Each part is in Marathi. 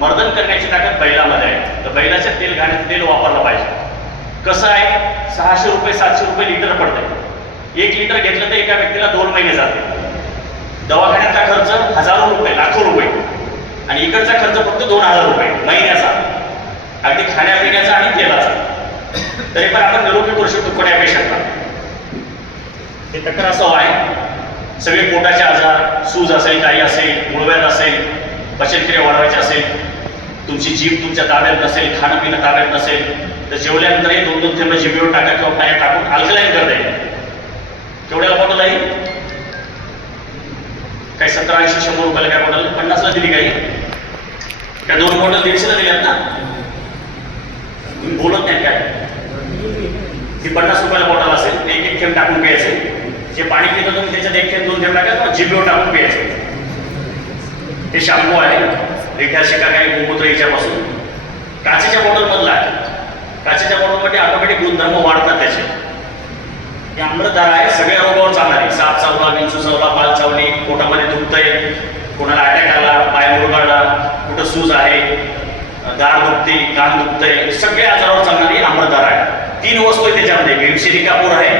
मर्दन करण्याची ताकद बैलामध्ये आहे. तर बैलाच्या तेल वापरलं पाहिजे. कसं आहे, 600 रुपये 700 रुपये लिटर पडतंय. 1 लिटर घेतलं तर एका व्यक्तीला 2 महिने जाते. दवाखान्याचा खर्च हजारो रुपये, लाखो रुपये, आणि इकडचा खर्च फक्त 2000 रुपये महिन्याचा, अगदी खाण्यापिण्याचा आणि तेलाचा. तरी पण आपण निरोगी करू शकतो कोण्या पेशंटला. हे तक्रार असं आहे, सगळे पोटाचे आजार, सूज असेल, काही असेल, मूळव्याध असेल, पचनक्रिया वाढवायची असेल, तुमची जीभ तुमच्या ताब्यात नसेल, खाणं पिणं ताब्यात नसेल, तर जेवल्यानंतर हे 2-2 थेंब जिभेवर टाका किंवा पायात टाकून अल्कलाईन करता येईल. केवढ्याला बॉटल आहे? काही 70-80-100 रुपयाला काय बॉटल? 50ला दिली काही? त्या 2 बॉटल 150ला दिल्यात ना? तुम्ही बोलत नाही काय? ती 50 रुपयाला बॉटल असेल, 1-1 थेंब टाकून प्यायचे. जे पाणी पितो तुम्ही त्याच्यात 1 थेंब 2 थेंब टाका किंवा जिभेवर टाकून प्यायचे. हे शॅम्पू आहे, रिठा शिका काही गोमूत्र याच्यापासून. काचेच्या बॉटलमधला आहे. काचेच्या बॉटलमध्ये ऑटोमॅटिक गुणधर्म वाढतात त्याचे. हे आम्लधार आहे, सगळ्या रोगावर चालणारी. साप चावला, विंचू चावला, पाल चावली, पोटामध्ये दुखतंय, कोणाला अटॅक आला, पाय मुरगाळला, कुठं सूज आहे, दाढ दुखते, कान दुखतंय, सगळ्या आजारावर चालणारी आम्लधार आहे. 3 वस्तू आहे त्याच्यामध्ये. भीमसेनी कापूर आहे,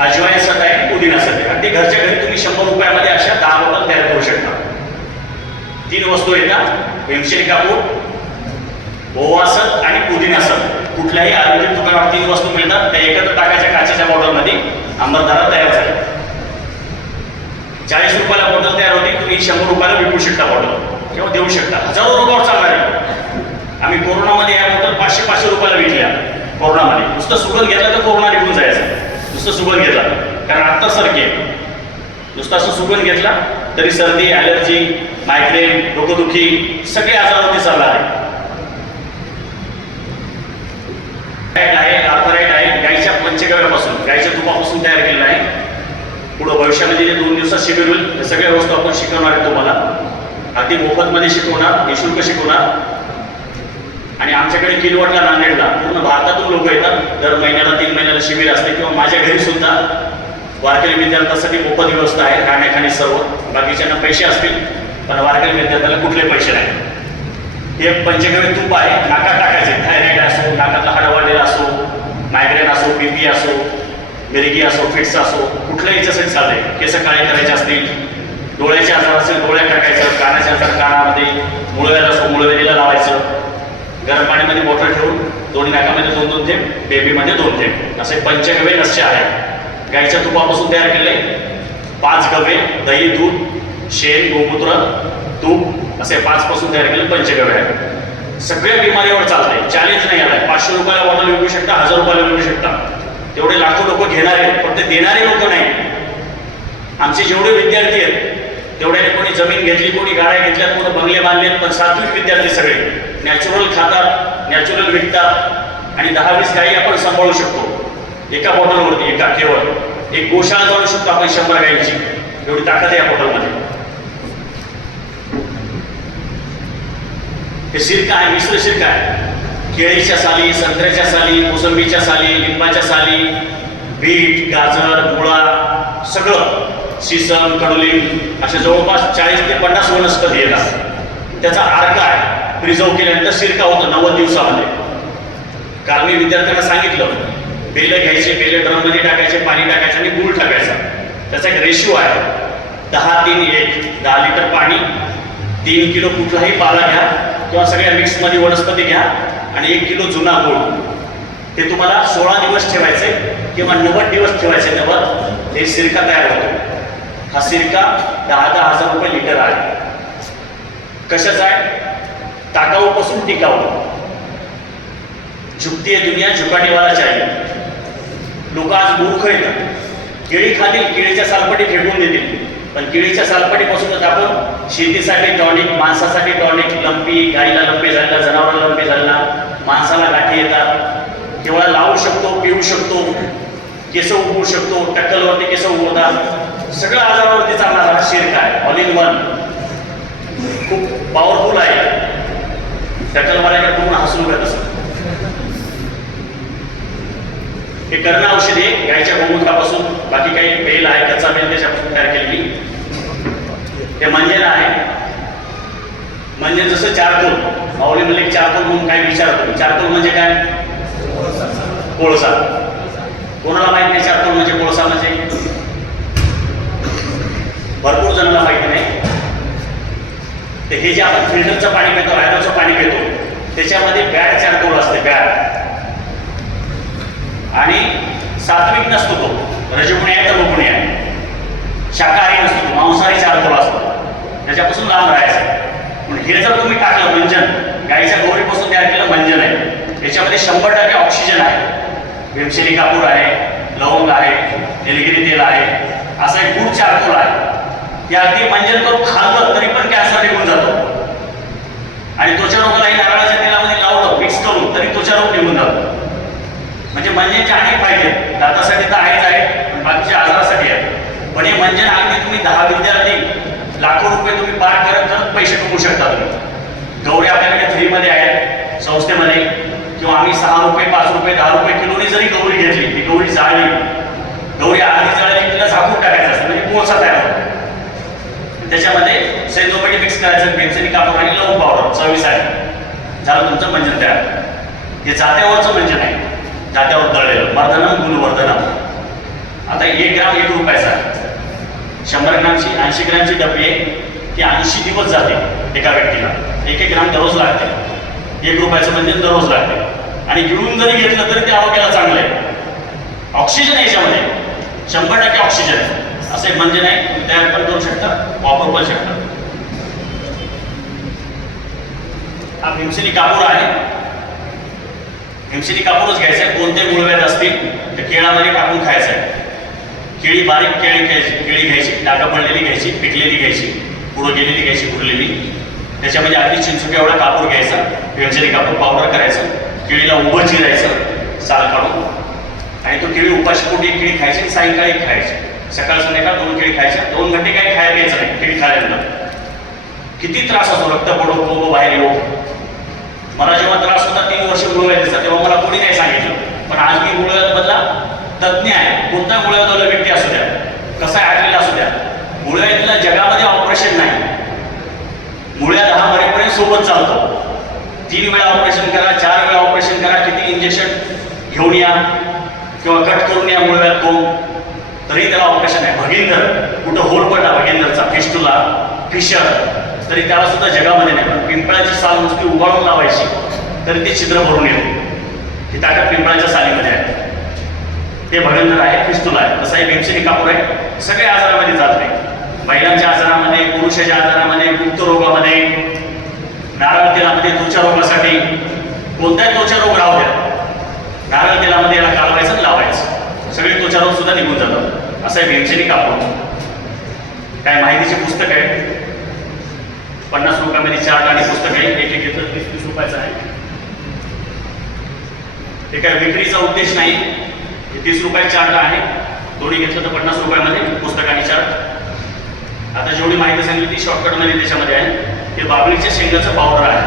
अजवाईन सत आहे, पुदिना सत आहे. अगदी घरच्या घरी तुम्ही 100 रुपयामध्ये अशा 10 बॉटल तयार करू शकता. 3 वस्तू येतात, भीमसेनी कापूर, ओवा सत आणि पुदिना सत. कुठल्याही आयुर्वेदिक दुकानावर 3 वस्तू मिळतात, त्या एकत्र टाकायच्या काचेच्या बॉटलमध्ये. आम्लधारा तयार झाली. 40 रुपयाला बॉटल तयार होती, तुम्ही 100 रुपयाला विकू शकता बॉटल किंवा देऊ शकता. हजारो रोगावर चालणारी. आम्ही कोरोनामध्ये या बॉटल 500-500 रुपयाला विकल्या. कोरोनामध्ये नुसतं सुगंध घेतला तर कोरोना निघून जायचा. नुसतं सुगंध घेतला कारण आत्ता सारखे नुसतं असं सुगंध घेतला तरी सर्दी, ॲलर्जी, मायग्रेन, डोकंदुखी सगळे आजारावरती चालला आहे. आर्थराईट आहे, गाईच्या पंचगव्यापासून, गाईच्या तुपापासून तयार केलेलं आहे. पुढं भविष्यामध्ये जे 2 दिवसात शिबिर होईल, हे सगळ्या वस्तू आपण शिकवणार आहे तुम्हाला. अगदी मोफतमध्ये शिकवणार, निःशुल्क शिकवणार. आणि आमच्याकडे किनवटला, नांदेडला पूर्ण भारतातून लोक येतात. दर महिन्याला 3 महिन्याला शिबिर असते. किंवा माझ्या घरी सुद्धा वारकरी विद्यार्थ्यांसाठी मोफत व्यवस्था आहे, राहण्याखाणे सर्व. बाकीच्यांना पैसे असतील, पण वारकरी विद्यार्थ्याला कुठले पैसे नाही. हे पंचगव्य तूप आहे, नाकात टाकायचे. थायरॉइड असो, नाकातला हाड वाढलेला असो, मायग्रेन असो, बीपी असो, मिरगी असो, फिट्स असो, कुठल्याही याच्यासाठी चालते. केस काळे करायचे असतील, डोळ्याचे आजार असेल डोळ्यात टाकायचं, कानाचे आजार कानामध्ये, मुळव्याध असो मुळव्याधीला लावायचं. गरम पाणीमध्ये बॉटल ठेवून दोन्ही नाकामध्ये 2-2 थेंब, बेबीमध्ये 2 थेंब, असे पंचगव्य नस्य आहे. गाईच्या तुपापासून तयार केले. 5 गव्य, दही, दूध, शेण, गोमूत्र, तूप असे 5 पासून तयार केले पंचगव्य आहे. सगळ्या बिमारीवर चालते. चॅलेंज नाही आलाय. 500 रुपयाला बॉटल विकू शकता, 1000 रुपयाला विकू शकता. तेवढे लाखो लोक घेणारे आहेत, पण ते देणारे लोक नाही. आमचे जेवढे विद्यार्थी आहेत तेवढ्याने कोणी जमीन घेतली, कोणी गाड्या घेतल्या, कोणी बंगले बांधले, पण सात्विक विद्यार्थी सगळे नॅचरल खातात, नॅचरल विकतात. आणि 10-20 गायी आपण सांभाळू शकतो एका बॉटलवरती. एका केवळ एक गोशाळा जाणू शकतो आपण 100 गायीची. एवढी ताकद आहे या बॉटलमध्ये. हे सिरका आहे, मिश्र सिरका आहे. केळीच्या साली, संत्र्याच्या साली, मोसंबीच्या साली, लिंबाच्या साली, बीट, गाजर, मुळा, सगळं, सीसम, कडुलिंब, असे जवळपास 40 ते 50 वनस्पती येतात. त्याचा अर्क आहे, प्रिझर्व केल्यानंतर सिरका होतं 90 दिवसामध्ये. काल मी विद्यार्थ्यांना सांगितलं, बेलं घ्यायचे, बेलं ड्रममध्ये टाकायचे, पाणी टाकायचं आणि गूळ टाकायचा. त्याचा एक रेशिओ आहे 10-3-1. 10 लिटर पाणी, 3 किलो कुठलाही पाला घ्या किंवा सगळ्या मिक्समध्ये वनस्पती घ्या आणि 1 किलो जुना गूळ. ते तुम्हाला 16 दिवस ठेवायचे किंवा 90 दिवस ठेवायचे. तेव्हा हे सिरका तयार होतो. हा सिरका 10-10 हजार रुपये लिटर आहे. कशाचा आहे? टाकाऊपासून टिकाऊ. झुकती आहे दुनिया, झुकाने वाला चाहिए. लोक आज मूर्ख येतात. केळी खातील, केळीच्या सालपटी फेकून देतील, पण केळीच्या सालपटीपासूनच आपण शेतीसाठी टॉनिक, माणसासाठी टॉनिक, लंपी, गाईला लंपी झाला, जनावराला लंपी झाला, माणसाला गाठी येतात, केवळ लावू शकतो, पिऊ शकतो, केस उगवू शकतो, टक्कलवरती केस उगवतात. सगळ्या आजारावरती चालणारा हा सिरका आहे. ऑल इन वन, खूप पॉवरफुल आहे. टक्कलवाल्याकडे पूर्ण हसून घेत असत. हे कर्ण औषध आहे गायच्या गोमूत्रापासून. बाकी काही बेल आहे, कच्चा बेल त्याच्यापासून तयार केलेली. हे मंजेरा आहे. म्हणजे जसं चारकोल, माऊली म्हणजे चारकोल म्हणून काय विचारतो, चारकोल म्हणजे काय? कोळसा. कोणाला माहित नाही चारकोल म्हणजे कोळसा म्हणजे? भरपूर जणांना माहिती नाही. तर हे जे आपण फिल्टरचं पाणी पितो, आयरनचं पाणी पितो, त्याच्यामध्ये बॅड चारकोल असते, बॅड. आणि सात्विक नसतो तो, रजगुणी आहे तर गुणी आहे. शाकाहारी नसतो तो, मांसाहारी चारकोल असतो, त्याच्यापासून लांब राहायचं. पण हे जर तुम्ही टाकलं मंजन, गाईच्या गौरीपासून तयार केलं मंजन आहे, त्याच्यामध्ये 100% ऑक्सिजन आहे. भीमसेनी कापूर आहे, लवंग आहे, निलगिरी तेल आहे, असा एक गुड चारकोल आहे. ते अगदी मंजन करून खाल्लं तरी पण कॅन्सर निघून जातो. आणि त्वचा रोगालाही नारळाच्या तेलामध्ये लावलं मिक्स करून तरी त्वचा रोग निघून जातो. म्हणजे मंजनचे अनेक फायदे, दातासाठी तर आहेच आहे, पण बाकीच्या आजारासाठी आहे. पण हे मंजन अगदी तुम्ही 10 विद्यार्थी लाखो रुपये तुम्ही पाठ करत करत पैसे कमवू शकता तुम्ही. गौरी आपल्याकडे फ्रीमध्ये आहेत संस्थेमध्ये, किंवा आम्ही 6 रुपये 5 रुपये 10 रुपये किलोनी जरी गौरी घेतली, ती गौरी जाळली, गौरी आधी जाळली तिला झाकून टाकायचं असतं, म्हणजे कोळसा तयार होतो. त्याच्यामध्ये सैंधवपैठी मिक्स करायचं, भीमसेनी कापूर आणि लवंग पावडर 24 आहे, झालं तुमचं मंजन तयार. हे जात्यावरचं मंजन आहे, जात्यावर दळलेलं, वर्धनम गुणवर्धनम. आता 1 ग्राम 1 रुपयाचा आहे. 100 ग्रामची 80 ग्रामची डबी आहे, ती 80 दिवस जाते एका व्यक्तीला. 1 ग्राम दररोज लागते. 1 रुपयाचं मंजन दररोज लागते. आणि गिळून जरी घेतलं तरी ते आरोग्याला चांगलं आहे. ऑक्सिजन आहे याच्यामध्ये, 100% ऑक्सिजन आहे. असं एक मंजन आहे, तुम्ही तयार पण करू शकता, वापरू पण शकता. हा भीमसेनी कापूर आहे. भीमसेनी कापूरच घ्यायचा आहे. कोणते गुळव्याध असतील तर केळामध्ये टाकून खायचं आहे. केळी बारीक केळी घ्यायची, डागा पडलेली घ्यायची, पिकलेली घ्यायची, पुढं गेलेली घ्यायची, उरलेली. त्याच्यामध्ये अगदी चिंचुक्या एवढा कापूर घ्यायचा, भीमसेनी कापूर पावडर करायचं, केळीला उभं चिरायचं साल काढून, आणि तो केळी उपाशी पोटी 1 केळी खायची, सायंकाळी खायची. सकाळ संध्याकाळ 2 केळी खायच्या. 2 घंटे काही खायला घ्यायचं नाही केळी खाल्यानंतर. किती त्रास होतो, रक्त पडो कोंब बाहेर येऊ. मला जेव्हा त्रास होता 3 वर्ष गुळव्याधीचा, तेव्हा मला कोणी नाही सांगितलं. पण आज मी गुळव्याधीमधला तज्ज्ञ आहे. कोणता गुळव्याधीवाला व्यक्ती असू द्या, कसा आटलेला असू द्या, गुळव्याधीला जगामध्ये ऑपरेशन नाही. मुळ्या 10 मरेपर्यंत सोबत चालतो. 3 वेळा ऑपरेशन करा, 4 वेळा ऑपरेशन करा, किती इंजेक्शन घेऊन या किंवा कट करून या मुळव्याध कोंब, तरी त्याला ऑपरेशन आहे. भगिंदर, कुठं होल पडला भगिंदरचा, फिस्टुला, फिशर, तरी त्याला सुद्धा जगामध्ये नाही. पण पिंपळाची साल नुसती उगाळून लावायची तरी ते छिद्र भरून येते. ही ताकद पिंपळाच्या सालीमध्ये आहे. ते भगिंदर आहे, फिस्टुला आहे. तसं हे भीमसेनी कापूर आहे. सगळ्या आजारामध्ये जात नाही. महिलांच्या आजारामध्ये, पुरुषाच्या आजारामध्ये, गुप्त रोगामध्ये, नारळ तेलामध्ये, त्वचा रोगासाठी, कोणताही त्वचा रोग राहू द्या, नारळ तेलामध्ये याला कालवायचं, लावायचं, सगळे त्वचा रोग सुद्धा निघून जातात. असं आहे भीमसेनी कापूर. काय माहितीचे पुस्तक आहे, 50 रुपयामध्ये 4 आणि पुस्तक आहे. एक घेतलं 30 रुपयाचं आहे. ते काय विक्रीचा उद्देश नाही. 30 रुपये चार्ट आहे. दोन्ही घेतलं तर 50 रुपयामध्ये पुस्तक आणि चार्ट. आता जेवढी माहिती सांगितली ती शॉर्टकटमध्ये त्याच्यामध्ये आहे. ते बाबळीच्या शेंगाचं पावडर आहे.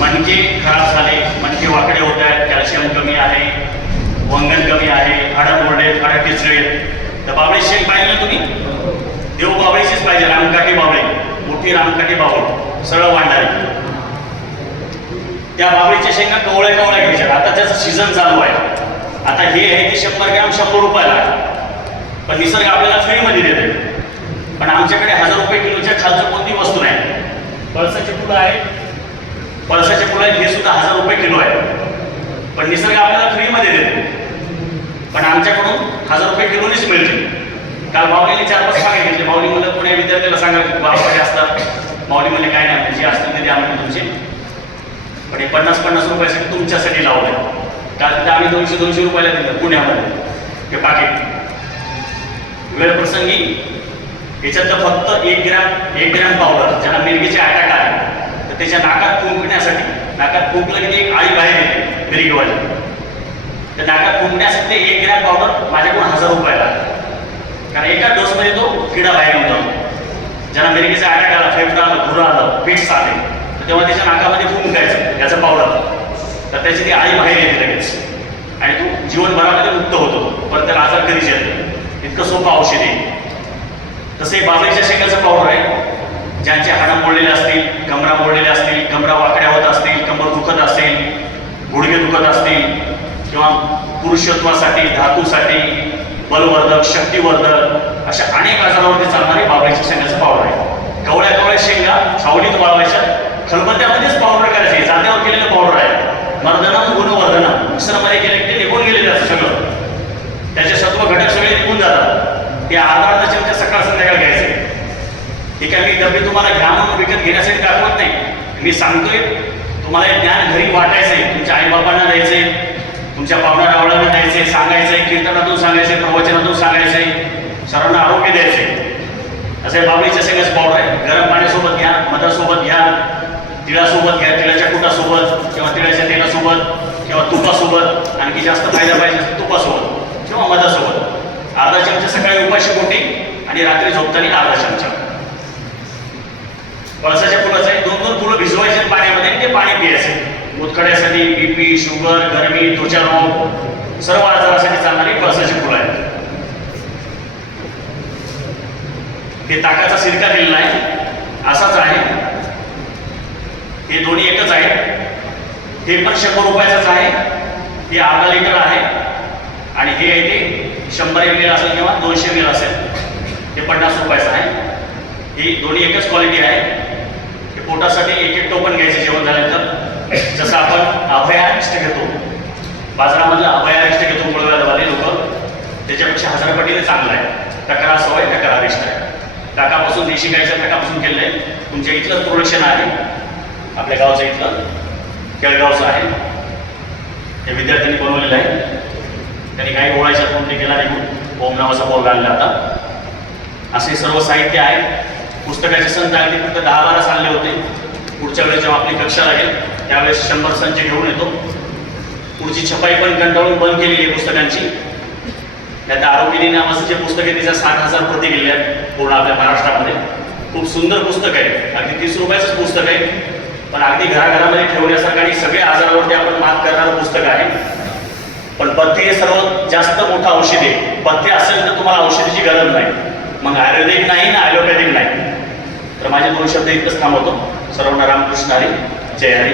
मणके खराब झाले, मणके वाकडे होत आहेत, कॅल्शियम कमी आहे, वंगण कमी आहे, हाडं मोडले, हाडं किचले, तर बाबळी शेंग पाहिजे ना तुम्ही, देव बाबळीचीच पाहिजे. रामकाठी बाबळी, मोठी रामकाठी बाबळ, सरळ वाढणारी. त्या बाबळीच्या शेंगा कवळे कवळे घ्यायच्या. आता त्याचं सीझन चालू आहे. आता हे आहे ते 100 ग्रॅम 100 रुपयाला आहे. पण निसर्ग आपल्याला फ्रीमध्ये देते. पण आमच्याकडे 1000 रुपये किलोच्या खालचं कोणती वस्तू नाही. पळसाची फुलं आहेत, पळसाचे फुलं आहेत, हे सुद्धा 1000 रुपये किलो आहे. पण निसर्ग आपल्याला फ्रीमध्ये देते. पण आमच्याकडून 1000 रुपये किलोनीच मिळते. काल माऊलीने 4-5 पागे घेतले. माऊली म्हणलं कोण्या विद्यार्थ्याला सांगा बाबाकडे असतात. माऊली म्हणले काय नाही, जे असतील ते द्या म्हणजे तुमचे. पण हे 50-50 रुपयासाठी तुमच्यासाठी लावले. काल तिथे आम्ही 200-200 रुपयाला दिलं पुण्यामध्ये हे पाकिट. वेळ प्रसंगी याच्यात फक्त 1 ग्रॅम पावडर, ज्याला मिरगीचे अटॅक आहे, तर त्याच्या नाकात फुंकण्यासाठी, नाकात फुंकलं की एक आळी बाहेर येते मिरगीवाली, तर नाकात फुंकण्यासाठी 1 ग्रॅम पावडर माझ्याकडून 1000 रुपयाला. कारण एका डोसमध्ये तो किडा बाहेर येऊन जातो. ज्याला मिरगीचा अटॅक आला, फेफडा आला, घुरा आलं, फिट्स आले, तर तेव्हा त्याच्या नाकामध्ये फुंकायचं याचं पावडर, तर त्याची ती आळी बाहेर येते लगेच आणि तो जीवनभरामध्ये मुक्त होतो. पण त्याला आजार कधीच येत नाही. इतकं सोपं औषध आहे. तसे बाबळीच्या शेंगाचं पावडर आहे. ज्यांचे हाडं मोडलेले असतील, कमरा मोडलेले असतील, कमरा वाकड्या होत असतील, कंबर दुखत असेल, गुडघे दुखत असतील, किंवा पुरुषत्वासाठी, धातूसाठी, बलवर्धक, शक्तिवर्धक अशा अनेक आजारावरती चालणारे बाबळीच्या शेंगाचं पावडर आहे. कवळ्या कवळ्या शेंगा सावलीत वाळवायच्या, खलबत्त्यामध्येच पावडर करायचे, जात्यावर केलेलं पावडर आहे. मर्दनम गुणवर्धनम मिश्रणामध्ये केले ते निघून गेले त्याचं सगळं, त्याचे सत्व घटक सगळे निघून जातात. ते अर्धा चमचा सकाळ संध्याकाळ घ्यायचे. ठीक आहे, मी डबे तुम्हाला घ्या म्हणून विकत घेण्यासाठी दाखवत नाही, मी सांगतोय तुम्हाला हे ज्ञान घरी वाटायचं आहे, तुमच्या आईबापांना द्यायचंय, तुमच्या पाहुण्या रावळ्यांना द्यायचंय, सांगायचंय, कीर्तनातून सांगायचंय, प्रवचनातून सांगायचंय, सर्वांना आरोग्य द्यायचंय. असं बाबळीच्या शेंगाचं पावडर आहे. गरम पाण्यासोबत घ्या, मधासोबत घ्या, तिळासोबत घ्या, तिळाच्या कुटासोबत किंवा तिळाच्या तेलासोबत किंवा तुपासोबत, आणखी जास्त फायदा पाहिजे असेल तुपासोबत किंवा मधासोबत. अर्धा चमचा सकाळी उपाशी पोटी आणि रात्री झोपताना अर्धा चमचा. पळसाच्या फुलाचं आहे, 2-2 फुलं भिजवायचे पाण्यामध्ये आणि ते पाणी प्यायचे. मुतखड्यासाठी, बीपी, शुगर, गरमी, त्वचा रोग, सर्व आजारासाठी चालणारी पळसाची फुलं आहेत. हे ताकाचा सिरका दिलेला आहे, असाच आहे. हे दोन्ही एकच आहे. हे पण 100 रुपयाचंच आहे. हे अर्धा लिटर आहे आणि हे आहे ते 100 ml असेल किंवा 200 ml असेल, हे 50 रुपयाचं आहे. ही दोन्ही एकच क्वालिटी आहे. हे पोटासाठी एक टोपण घ्यायचं जेवण झाल्यानंतर. जसं आपण अभयारिष्ट घेतो, बाजारामधलं अभयारिष्ट घेतो मुळव्याधवाले लोक, त्याच्यापेक्षा 1000 पटीने चांगलं आहे. टकरा सवय टकरारिष्ट आहे. टाकापासून देशी गाईच्या टाकापासून केलेलं आहे. तुमच्या इथलं प्रोडक्शन आहे, आपल्या गावचं इथलं केळगावचं आहे. हे विद्यार्थ्यांनी बनवलेलं आहे. त्यांनी काही गोळ्याच्या कोणते केला निघून ओम नावाचा बोर्ड आणला आता. असे सर्व साहित्य आहे. पुस्तकाचे संच अगदी फक्त 10-12 चालले होते. पुढच्या वेळेस जेव्हा आपली कक्षा लागेल त्यावेळेस 100 संच घेऊन येतो. पुढची छपाई पण कंटाळून बंद केलेली आहे पुस्तकांची. त्यात आरोग्यनी नावाचं जे पुस्तक आहे त्याच्या 60,000 प्रती गेले आहेत पूर्ण आपल्या महाराष्ट्रामध्ये. खूप सुंदर पुस्तक आहे. अगदी 30 रुपयाचंच पुस्तक आहे, पण अगदी घराघरामध्ये ठेवण्यासारखं आणि सगळ्या आजारावरती आपण मात करणारं पुस्तक आहे. पण पथ्य हे सर्वात जास्त मोठं औषध आहे. पथ्य असेल तर तुम्हाला औषधाची गरज नाही, मग आयुर्वेदिक नाही ना ॲलोपॅथिक नाही. तर माझे 2 शब्द इतकंच थांबवतो. सर्वांना रामकृष्ण हरी, जय हरी.